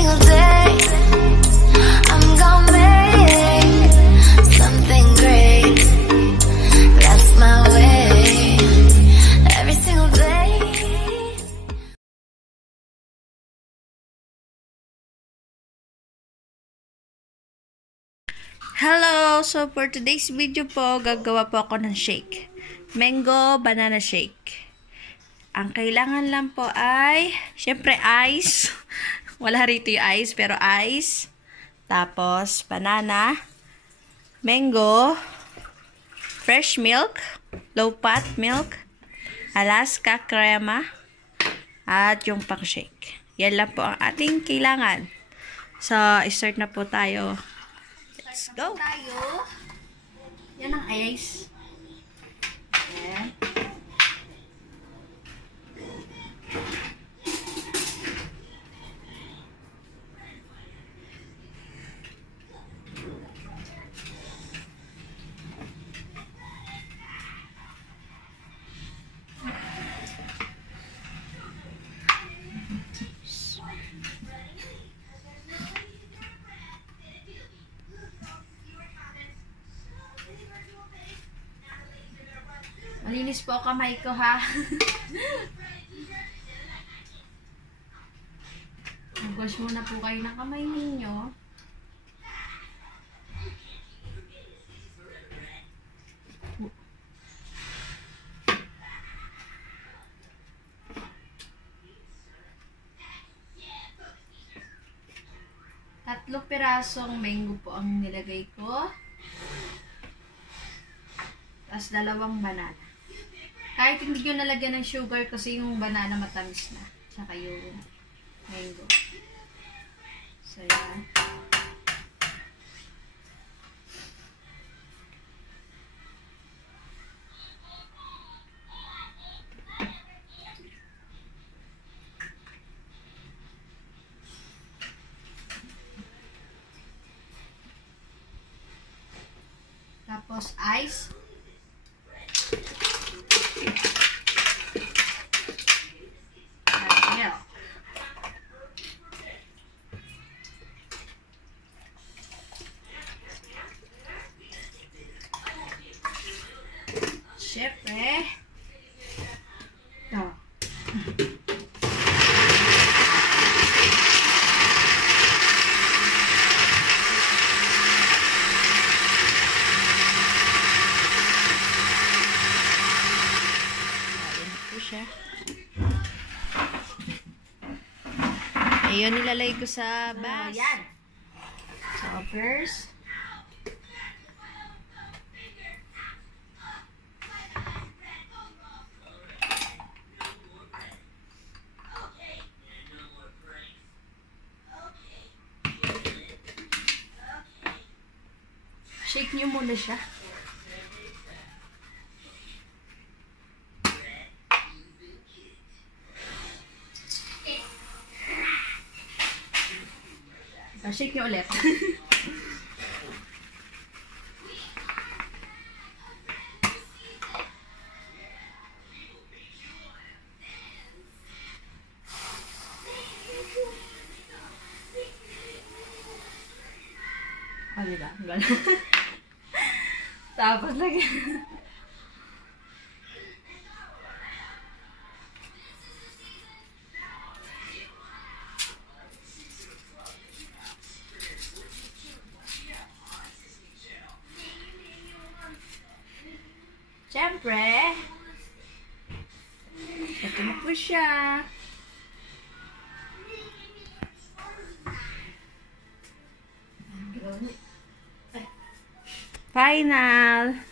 single day I'm gonna make something great. That's my way. Every single day. Hello! So, for today's video po, gagawa po ako ng shake. Mango banana shake. Ang kailangan lang po ay, syempre, ice. Wala rito yung ice, pero ice. Tapos, banana, mango, fresh milk, low-fat milk, Alaska crema, at yung pang-shake. Yan lang po ang ating kailangan. So, start na po tayo. Let's go! Tayo. Yan ang ice. Ayan. Malinis po kamay ko, ha? Mag-wash muna po kayo ng kamay ninyo. Tatlong pirasong mango po ang nilagay ko. Tapos 2 banana. Kahit hindi nyo nalagyan ng sugar kasi yung banana matamis na. Tsaka yung mango. So, yan. Tapos, ice. Siyempre, ito. Ayun, nilalagay ko sa bas. Yan. So, first, shake nyo muna siya. Shake nyo ulit. Oh, diba? Tapos lagi. Siyempre, ito na po siya. Final.